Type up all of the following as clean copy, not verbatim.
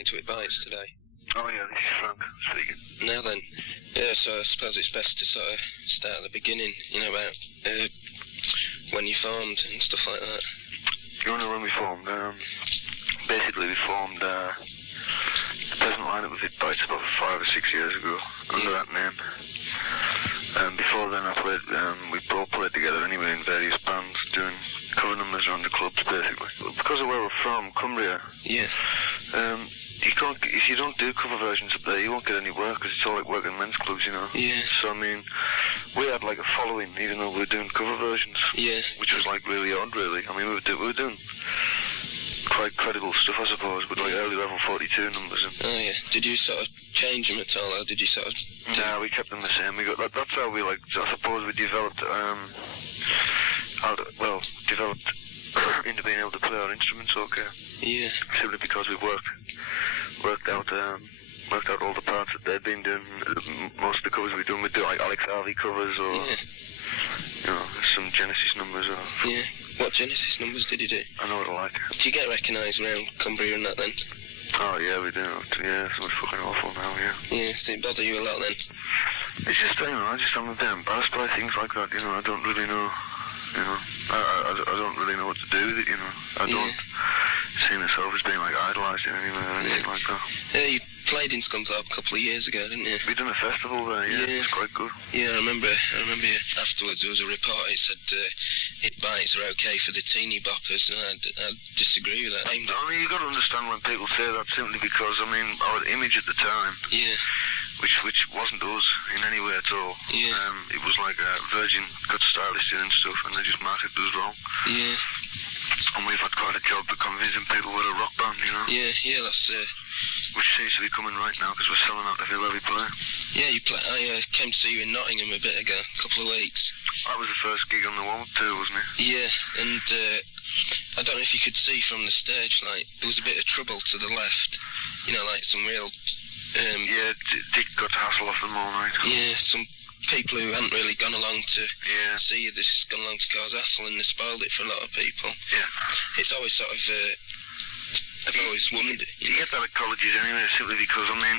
talking to It Bites today. Oh yeah, this is Frank speaking. Now then, yeah, so I suppose it's best to sort of start at the beginning, you know, about when you formed and stuff like that. You know when we formed? Basically we formed the present lineup of It Bites about 5 or 6 years ago under that name. Before then I played, we all played together anyway in various bands doing cover numbers around the clubs basically. Because of where we're from, Cumbria, you can't, if you don't do cover versions up there, you won't get any work because it's all like working men's clubs, you know. Yeah. So I mean, we had like a following even though we were doing cover versions. Yeah. Which was like really odd, really. I mean, we were doing quite credible stuff, I suppose, with like early level 42 numbers. And oh yeah. Did you sort of change them at all, or did you sort of? Nah, we kept them the same. We got that's how we like. I suppose we developed developed into being able to play our instruments okay. Yeah. Simply because we worked out all the parts that they'd been doing. Most of the covers we've done, we'd do like Alex Harvey covers or you know, some Genesis numbers or. Yeah. What Genesis numbers did you do? I know what I like. Do you get recognised around Cumbria and that then? Oh yeah, we do. Yeah, it's fucking awful now. Yeah. Yeah. Does it bother you a lot then? It's just, you know, I'm a bit embarrassed by things like that. You know, I don't really know. You know, I don't really know what to do with it. You know, I don't see myself as being like idolised in any way or anything like that. Yeah, you played in Scunthorpe a couple of years ago, didn't you? We done a festival there. Yeah, it's quite good. Yeah, I remember you. Afterwards there was a report. It said It Bites are okay for the teeny boppers, and I disagree with that. I mean, you got to understand when people say that simply because I mean our image at the time. Yeah. Which wasn't us in any way at all. Yeah. It was like Virgin got stylish in and stuff, and they just marketed us wrong. Yeah. And we've had quite a job at convincing people we're a rock band, you know. Yeah, that's. Which seems to be coming right now because we're selling out everywhere we play. Yeah, you play. I came to see you in Nottingham a bit ago, a couple of weeks. That was the first gig on the warm-up tour, wasn't it? Yeah, and I don't know if you could see from the stage, like there was a bit of trouble to the left. You know, like some real. Yeah, Dick got to hassle off them all night. Yeah, some people who hadn't really gone along to see you, they've gone along to cause hassle and they spoiled it for a lot of people. Yeah. It's always sort of, I've always wondered. You get that at colleges anyway, simply because, I mean,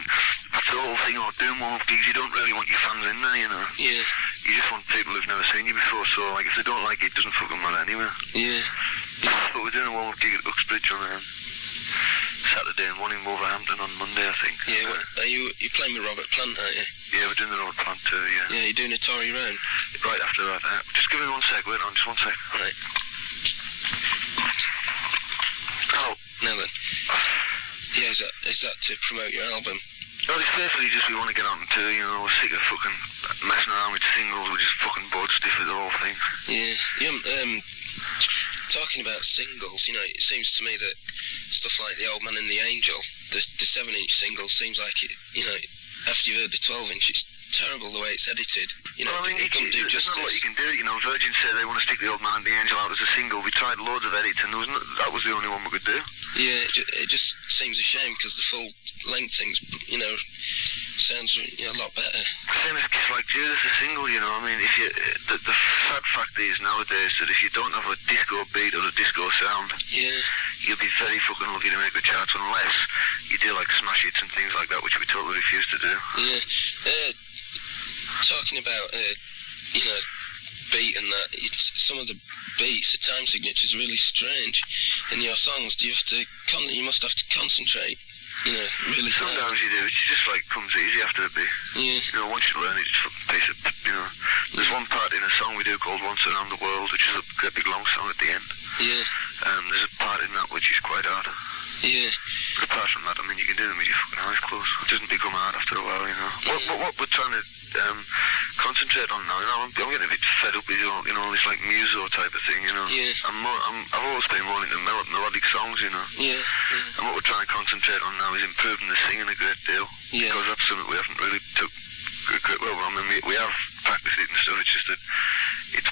that's the whole thing about doing warm-up gigs, you don't really want your fans in there, you know. Yeah. You just want people who've never seen you before, so, like, if they don't like it, it doesn't fucking matter anyway. Yeah. But we're doing a warm-up gig at Uxbridge on Saturday and one in Wolverhampton on Monday, I think. Yeah, you're playing with Robert Plant, aren't you? Yeah, we're doing the Robert Plant tour, yeah. Yeah, you're doing a Tory round? Right after that. Just give me 1 sec, wait on, just 1 sec. Right. Oh. Now then. Yeah, is that to promote your album? No, it's basically just we want to get out and tour, you know, we're sick of fucking messing around with singles, we're just fucking bored stiff with the whole thing. Yeah, talking about singles, you know, it seems to me that stuff like The Old Man and the Angel, the 7-inch single seems like it, you know, after you've heard the 12-inch, it's terrible the way it's edited. You know, well, I mean, it doesn't do there's justice. not what you can do, you know, Virgin said they want to stick The Old Man and the Angel out as a single, we tried loads of edits and that was the only one we could do. Yeah, it just seems a shame because the full length thing's, you know, sounds a lot better. Same as Kiss Like Judas, a single, you know, I mean, if you, the sad fact is nowadays that if you don't have a disco beat or a disco sound, you'll be very fucking lucky to make the charts unless you do like smash hits and things like that, which we totally refuse to do. Yeah. Talking about, you know, beat and that, some of the beats, the time signature's really strange in your songs. Do you have to, you must have to concentrate, you know, really hard. Sometimes you do, it just like comes easy after a bit. Yeah. You know, once you learn it, it's a piece of, you know, there's one part in a song we do called Once Around the World, which is a great big long song at the end. Yeah. There's a part in that which is quite hard. Yeah. But apart from that, I mean, you can do them with your fucking eyes closed. It doesn't become hard after a while, you know. What we're trying to concentrate on now, you know, I'm getting a bit fed up with, you know, this like muso type of thing, you know. Yeah. I've always been more into melodic songs, you know. Yeah. And what we're trying to concentrate on now is improving the singing a great deal. Yeah. Because that's something we haven't really took well, I mean, we have practiced it and stuff, it's just that it's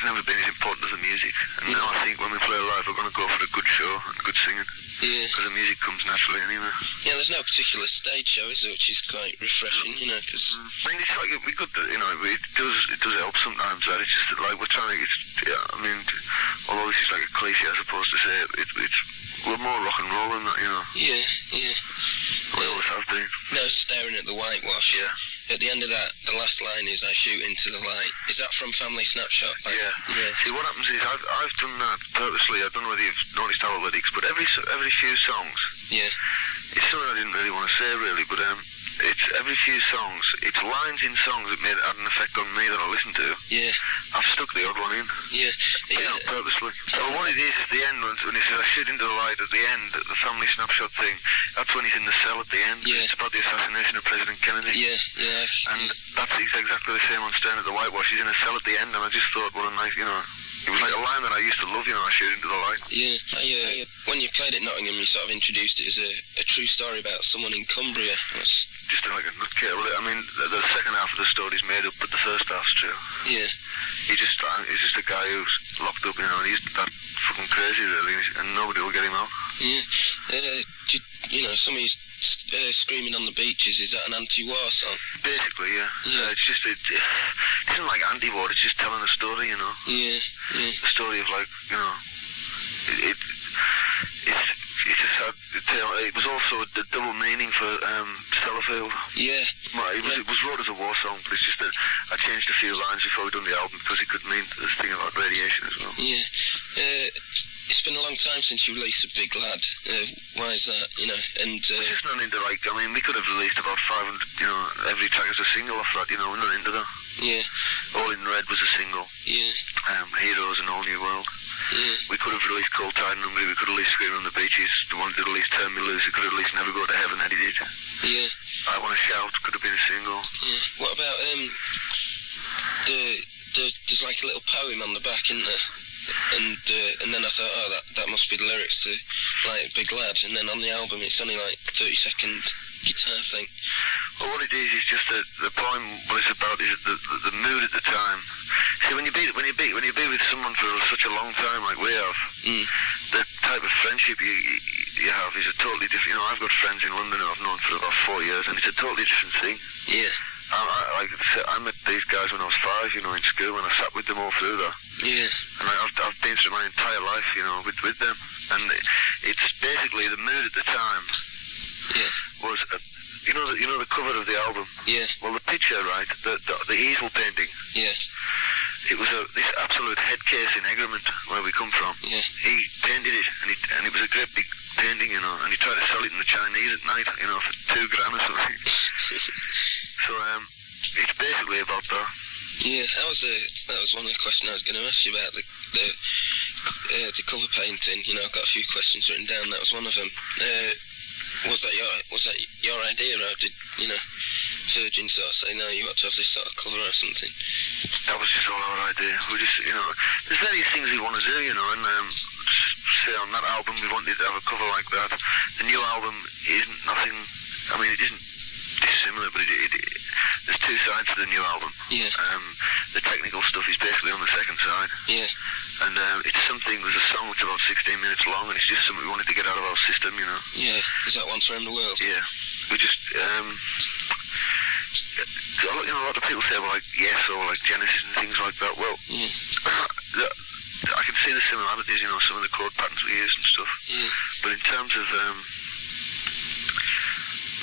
never been as important as the music. And now I think when we play live, we're going to go for a good show and good singing. Yeah. Because the music comes naturally anyway. Yeah, there's no particular stage show, is there, which is quite refreshing, you know, because... I mean, it's like, we could, you know, it does help sometimes, that it's just that, like, we're trying to, I mean, although this is like a cliche, I suppose to say, we're more rock and roll than that, you know. Yeah, yeah. We always have been. No, staring at the whitewash. Yeah. At the end of that, the last line is, I shoot into the light. Is that from Family Snapshot? Yeah. Yeah. See, what happens is, I've done that purposely. I don't know whether you've noticed our lyrics, but every few songs, Yeah. it's something I didn't really want to say, really, but it's every few songs, it's lines in songs that had an effect on me that I listened to. Yeah. I've stuck the odd one in. Yeah. You know, purposely. Well, what it is at the end, when he says, I shoot into the light at the end, the Family Snapshot thing, that's when he's in the cell at the end. Yeah. It's about the assassination of President Kennedy. Yeah, yeah. And that's exactly the same on Staring at the Whitewash. He's in a cell at the end, and I just thought, what a nice, you know, it was like a line that I used to love, you know, I shoot into the light. Yeah. When you played at Nottingham, you sort of introduced it as a true story about someone in Cumbria. Just like a nutcase. Well, I mean, the second half of the story's made up, but the first half's true. Yeah. He's just a guy who's locked up, you know, and he's that fucking crazy, really, and nobody will get him out. Yeah. You know, some of you screaming on the beaches, is that an anti-war song? Basically, yeah. Yeah. It isn't like anti-war, it's just telling a story, you know. Yeah, yeah. The story of, like, you know, it's a sad tale. It was also a double meaning for Sellafield. Yeah. It was wrote as a war song, but it's just that I changed a few lines before we done the album because it could mean this thing about radiation as well. Yeah. It's been a long time since you released A Big Lad. Why is that, you know? And we're just not into, like, I mean, we could have released about 500, you know, every track as a single off that, you know, we're not into that. Yeah. All in Red was a single. Yeah. Heroes and All New World. Yeah. We could have released Cold Tide and Hungry, we could have released Screaming on the Beaches, the one that released Turn Me Loose, we could have released Never Go to Heaven, Eddie did. Yeah. I Want to Shout could have been a single. Yeah. What about there's like a little poem on the back, isn't there? And then I thought, oh, that must be the lyrics to like Big Lad. And then on the album, it's only like 30-second guitar thing. Well, what it is just that the poem, what it's about is the mood at the time. See, when you be with someone for such a long time, like we have, the type of friendship you have is a totally different. You know, I've got friends in London who I've known for about 4 years, and it's a totally different thing. Yeah. I met these guys when I was 5, you know, in school, and I sat with them all through that. Yeah. And I've been through my entire life, you know, with them. And it's basically the mood at the time. Yeah. Was, you know the cover of the album. Yeah. Well, the picture, right, the easel painting. Yeah. It was this absolute head case in Egremont, where we come from. Yeah. He painted it, and it was a great big painting, you know, and he tried to sell it in the Chinese at night, you know, for $2,000 or something. So, it's basically about that. Yeah, that was one of the questions I was going to ask you about the cover painting. You know, I've got a few questions written down. That was one of them. Was that your idea, or did, you know, Virgin sort of say, no, you ought to have this sort of cover or something? That was just all our idea. We just, you know, there's various things we want to do, you know, and say on that album we wanted to have a cover like that. The new album isn't nothing. I mean, it isn't dissimilar, but there's two sides to the new album. Yeah. The technical stuff is basically on the second side. Yeah. And it's something, there's a song which is about 16 minutes long, and it's just something we wanted to get out of our system, you know. Yeah. Is that Once Around the World? Yeah. We just, you know, a lot of people say, well, like Yes or like Genesis and things like that. Well, yeah. I can see the similarities, you know, some of the chord patterns we use and stuff. Yeah. But in terms of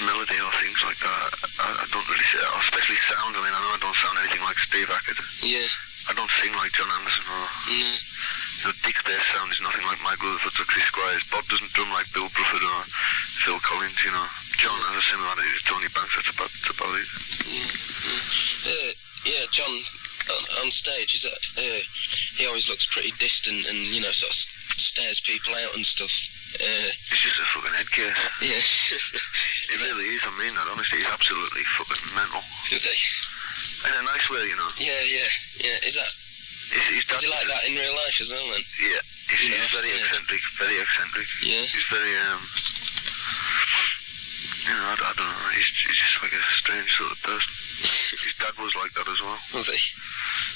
melody or things like that, I don't really see that, or especially sound. I mean, I know I don't sound anything like Steve Hackett. Yeah. I don't sing like John Anderson or... No. You know, Dick's bass sound is nothing like Mike Rutherford's or Chris Squires. Bob doesn't drum like Bill Bruford or Phil Collins, you know. John has a similarity to Tony Banks, that's about it. Yeah, John, on stage, is that, he always looks pretty distant and, you know, sort of stares people out and stuff. He's just a fucking head case. Yeah. He really is, I mean that, honestly, he's absolutely fucking mental. Is he? In a nice way, you know. Yeah. Is that... Is he like that in real life as well, then? Yeah. He's very eccentric, Yeah. He's very, you know, I don't know, he's just like a strange sort of person. His dad was like that as well. Was he?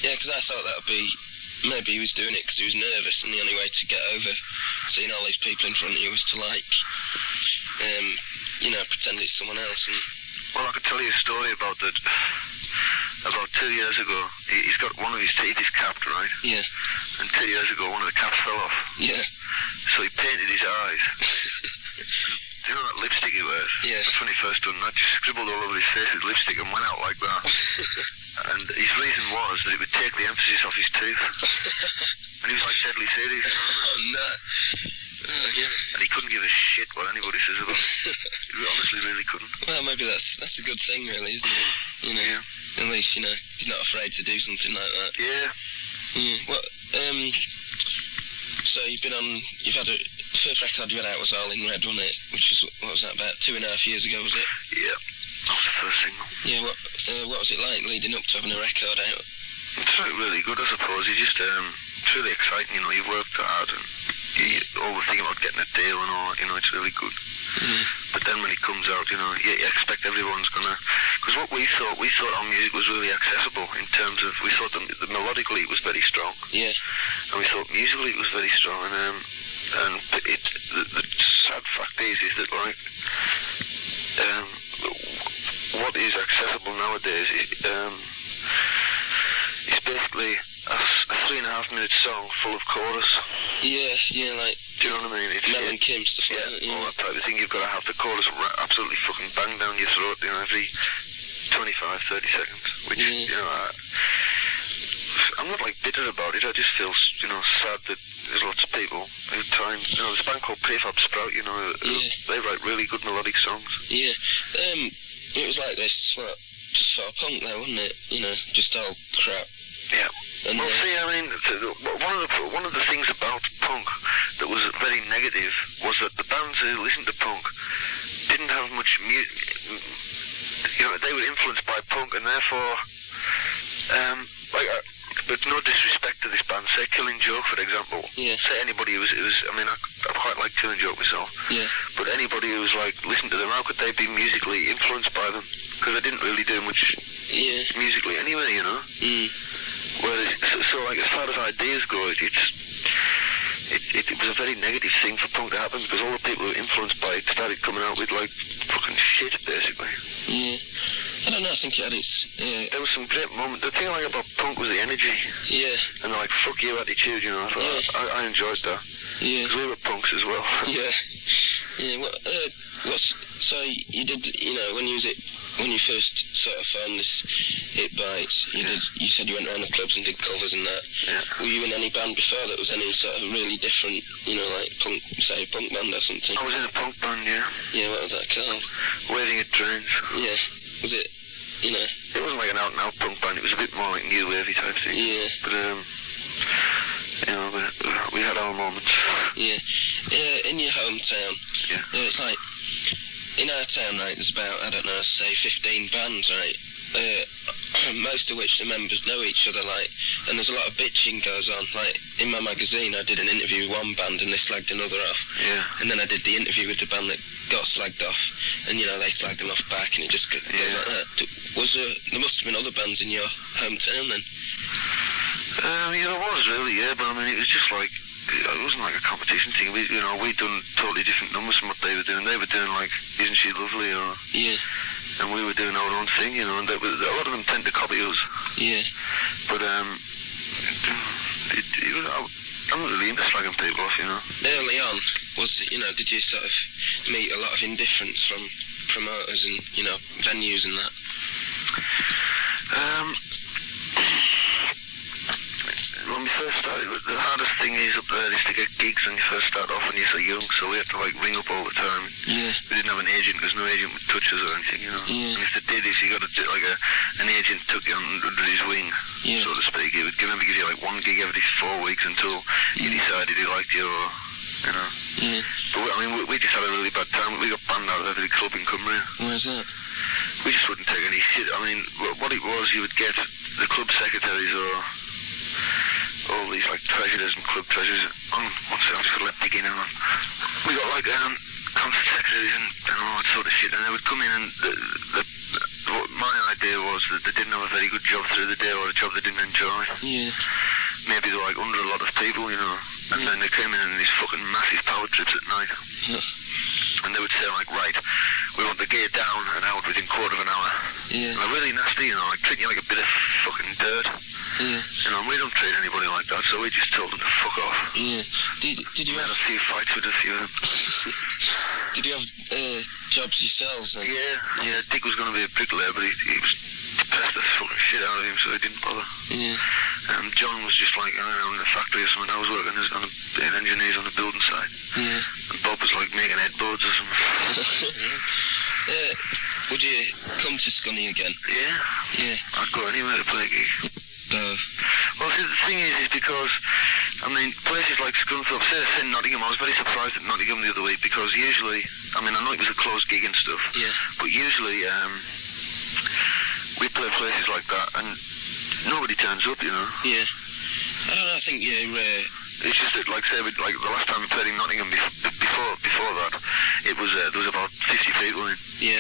Yeah, because I thought that would be... Maybe he was doing it because he was nervous, and the only way to get over seeing all these people in front of you was to, like, you know, pretend it's someone else. And... Well, I could tell you a story about that. About 2 years ago, he's got one of his teeth is capped, right? Yeah. and 2 years ago one of the caps fell off. Yeah. So he painted his eyes. You know that lipstick he wears? Yeah. That's when he first done that. Just scribbled all over his face with lipstick and went out like that. And his reason was that it would take the emphasis off his tooth. And he was like deadly serious. Oh, no. Oh, yeah. And he couldn't give a shit what anybody says about it. He honestly really couldn't. Well, maybe that's a good thing, really, isn't it? You know, Yeah. at least, you know, he's not afraid to do something like that. Yeah. Yeah. What, so you've had a, first record you had out was All in Red, wasn't it? Which was, what was that, about 2.5 years ago, was it? Yeah. That was the first single. Yeah, what was it like leading up to having a record out? It's really good, I suppose. You just, it's really exciting, you know, you've worked hard and you always think about getting a deal and all, you know, it's really good. Mm. But then when it comes out, you know, you expect everyone's gonna, because what we thought our music was really accessible in terms of, we thought the melodically it was very strong. Yeah. And we thought musically it was very strong, and the sad fact is that like, what is accessible nowadays is basically a 3.5 minute song full of chorus. Yeah, like, do you know what I mean? It's Mel and Kim stuff like that. All that type of thing. You've got to have the chorus absolutely fucking bang down your throat, you know, every 25, 30 seconds. Which, you know, I'm not like bitter about it. I just feel, you know, sad that there's lots of people who try and, you know, there's a band called Prefab Sprout, you know, they write really good melodic songs. Yeah. It was like this, just for punk though, wasn't it? You know, just all crap. Yeah. And, well, see, I mean, one of the things about punk that was very negative was that the bands who listened to punk didn't have much you know, they were influenced by punk, and therefore, but no disrespect to this band, say Killing Joke, for example. Yeah. Say anybody who was, I mean, I quite like Killing Joke myself. Yeah. But anybody who was like, listen to them, how could they be musically influenced by them? Because they didn't really do much musically anyway, you know? Mm. Whereas, so like, as far as ideas go, it was a very negative thing for punk to happen, because all the people who were influenced by it started coming out with, like, fucking shit, basically. Yeah. I don't know, I think it had its... There was some great moments. The thing I like about punk was the energy. Yeah. And the, like, fuck you attitude, you know. I thought I enjoyed that. Yeah. Because we were punks as well. Yeah. Yeah, so you did, you know, when you first sort of found this Hit Bites, you said you went around the clubs and did covers and that. Yeah. Were you in any band before that was any sort of really different, you know, like punk, say punk band or something? I was in a punk band, yeah. Yeah, what was that called? Waving at Trains. Yeah. Was it, you know? It wasn't like an out-and-out punk band, it was a bit more like new wavy type thing. Yeah. But, you know, we had our moments. Yeah. In your hometown, it's like, in our town, right, there's about, I don't know, say 15 bands, right? Most of which the members know each other, like, and there's a lot of bitching goes on. Like, in my magazine, I did an interview with one band and they slagged another off. Yeah. And then I did the interview with the band that got slagged off, and, you know, they slagged them off back, and it just goes like that. There must have been other bands in your hometown then? Yeah, there was really, yeah, but I mean, it was just like, it wasn't like a competition thing. We'd done totally different numbers from what they were doing. They were doing like, Isn't She Lovely, or... Yeah. And we were doing our own thing, you know, and a lot of them tend to copy us. Yeah. But, I'm not really into slagging people off, you know. Early on, did you sort of meet a lot of indifference from promoters and, you know, venues and that? When we first started, the hardest thing up there is to get gigs when you first start off when you're so young, so we had to like ring up all the time. Yeah. We didn't have an agent because no agent would touch us or anything, you know. Yeah. And if they did, you got to do like an agent took you under his wing, so to speak. He would maybe give you like one gig every 4 weeks until he decided he liked you, or, you know. Yeah. But we just had a really bad time. We got banned out of every club in Cumbria. Where's that? We just wouldn't take any shit. I mean, what it was, you would get the club secretaries or all these like treasurers and club treasurers. I'm just gonna let dig in on. We got like concert secretaries and all that sort of shit, and they would come in and my idea was that they didn't have a very good job through the day or a job they didn't enjoy. Yeah. Maybe they were like under a lot of people, you know, and then they came in these fucking massive power trips at night. And they would say like, right, we want the gear down and out within quarter of an hour. Yeah. And really nasty, you know, like treating you like a bit of fucking dirt. Yeah. You know, we don't treat anybody like that, so we just told them to fuck off. Yeah. Did you We had have a few fights with a few of them. Did you have jobs yourselves then? Yeah, Dick was going to be a bricklayer, but he was depressed the fucking shit out of him, so he didn't bother. Yeah. John was just like, I don't know, in the factory or something. I was working in engineers on the building site. Yeah. And Bob was like making headboards or something. Would you come to Scunny again? Yeah. Yeah. I'd go anywhere to play a gig. Well, see, the thing is because, I mean, places like Scunthorpe, say Nottingham, I was very surprised at Nottingham the other week because usually, I mean, I know it was a closed gig and stuff, Yeah. but usually we play places like that and nobody turns up, you know. Yeah. I don't know, I think It's just that, like, say, like the last time we played in Nottingham before that, it was there was about 50 people in. Yeah.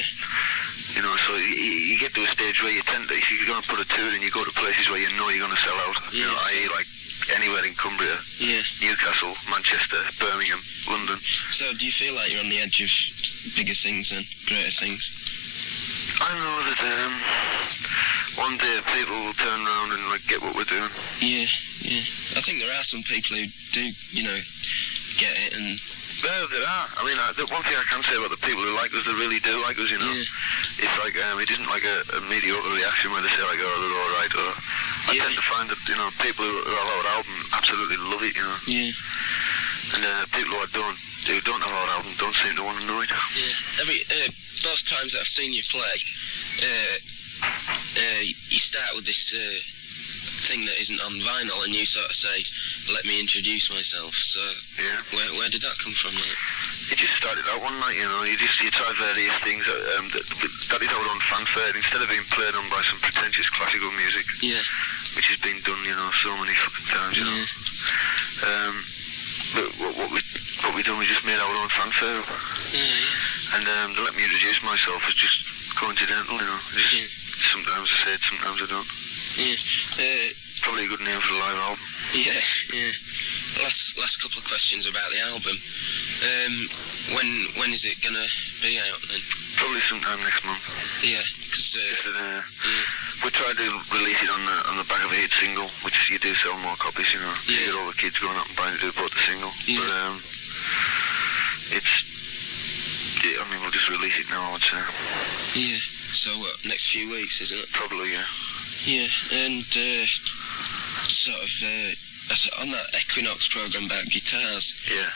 You know, so you get to a stage where you tend to, if you're going to put a tour in, you go to places where you know you're going to sell out. Yeah, you know, i.e. like anywhere in Cumbria, Yeah. Newcastle, Manchester, Birmingham, London. So do you feel like you're on the edge of bigger things and greater things? I know that one day people will turn around and like get what we're doing. Yeah, yeah. I think there are some people who do, you know, get it and... There are. I mean, the one thing I can say about the people who like us, they really do like us, you know. Yeah. It's like, it isn't like a mediocre reaction where they say like, oh, they're alright, or... I Yeah. tend to find that, you know, people who have our album absolutely love it, you know. Yeah. And people who don't have our album don't seem to want to know it. Yeah. Both times that I've seen you play, you start with this thing that isn't on vinyl, and you sort of say, "Let me introduce myself." So, Yeah. where did that come from? Like? It just started out one night, you know. You try various things that is our own fanfare instead of being played on by some pretentious classical music, Yeah. which has been done, you know, so many fucking times, you know. Yeah. But what we done, we just made our own fanfare, Yeah. and the Let Me Introduce Myself was just coincidental, you know. Just sometimes I say it, sometimes I don't. Yeah. Probably a good name for a live album. Yeah. Yeah. Last couple of questions about the album. When is it gonna be out then? Probably sometime next month. Yeah. Because We tried to release it on the back of a hit single, which you do sell more copies, you know. Yeah. You get all the kids going up and buying to do both the single. Yeah. But I mean, we'll just release it now, I would say. yeah. So next few weeks, isn't it? Probably, yeah. Yeah. And sort of on that Equinox program about guitars, Yeah.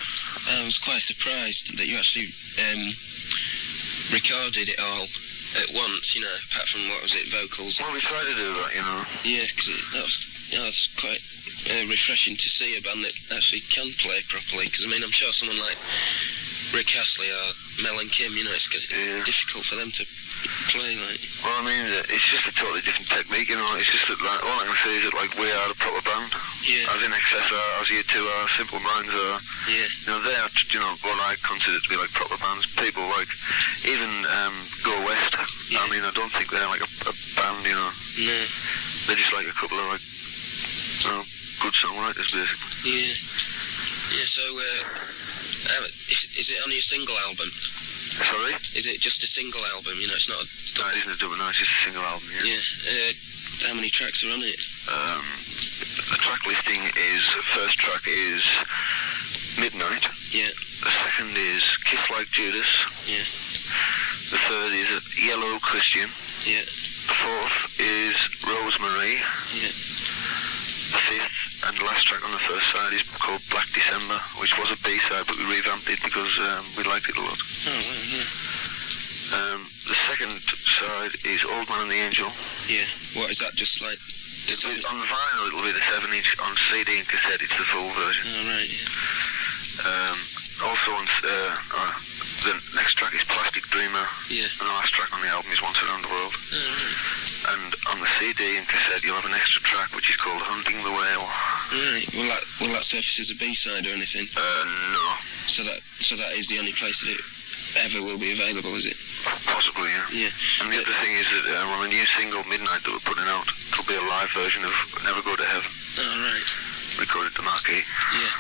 I was quite surprised that you actually recorded it all at once, you know, apart from, what was it, vocals? Well, we tried to do that, you know. Yeah, because that was quite refreshing to see a band that actually can play properly, because, I mean, I'm sure someone like Rick Astley or Mel and Kim, you know, it's Yeah. difficult for them to play, like... Well, I mean, it's just a totally different technique, you know. It's just that, like, all I can say is that, like, we are a proper band. Yeah, As in Excess are, as U2 are, Simple Minds are. yeah, You know, they are, you know, what I consider to be like proper bands. People like, even Go West. Yeah. I mean, I don't think they're like a band, you know. no, They're just like a couple of like, you know, good songwriters, basically. yeah. Yeah, so, is it on your single album? Sorry? Is it just a single album, you know, it's not a... No, it isn't a double, no, it's just a single album, yeah. Yeah, how many tracks are on it? The track listing is, the first track is Midnight. Yeah, The second is Kiss Like Judas. yeah, The third is Yellow Christian. yeah, The fourth is Rosemary. yeah. The fifth and last track on the first side is called Black December, which was a B-side, but we revamped it because we liked it a lot. Oh, wow, yeah. The second side is Old Man and the Angel. Yeah, what is that, just like... On vinyl it'll be the 7-inch, on CD and cassette it's the full version. Oh, right, yeah. Also on the next track is Plastic Dreamer, Yeah. and the last track on the album is Once Around the World. Oh, right. And on the CD and cassette you'll have an extra track which is called Hunting the Whale. Right, will that surface as a B-side or anything? No. So that is the only place that it ever will be available, is it? Possibly, yeah. Yeah. And the other thing is that on the new single Midnight that we're putting out, it'll be a live version of Never Go to Heaven, Oh, right. recorded at the Marquee. Yeah.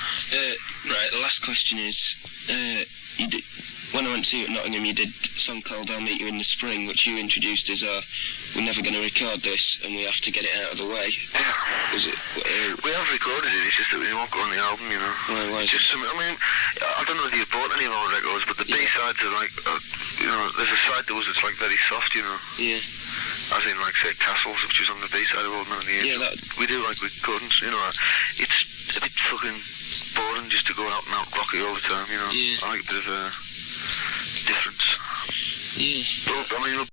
Right, the last question is, when I went to you at Nottingham, you did a song called I'll Meet You in the Spring, which you introduced as we're never going to record this and we have to get it out of the way. Yeah. Was it? We have recorded it, it's just that we won't go on the album, you know. Why It's just some, I mean, I don't know if you've bought any of our records, but the B-sides are like, you know, there's a side to us that's like very soft, you know. Yeah. As in, like, say, Castles, which is on the B-side of Old Man and the Angel. Yeah, we do like recordings, you know. It's a bit fucking boring just to go out and out rock it all the time, you know. Yeah. I like a bit of a difference. Yeah. But, I mean,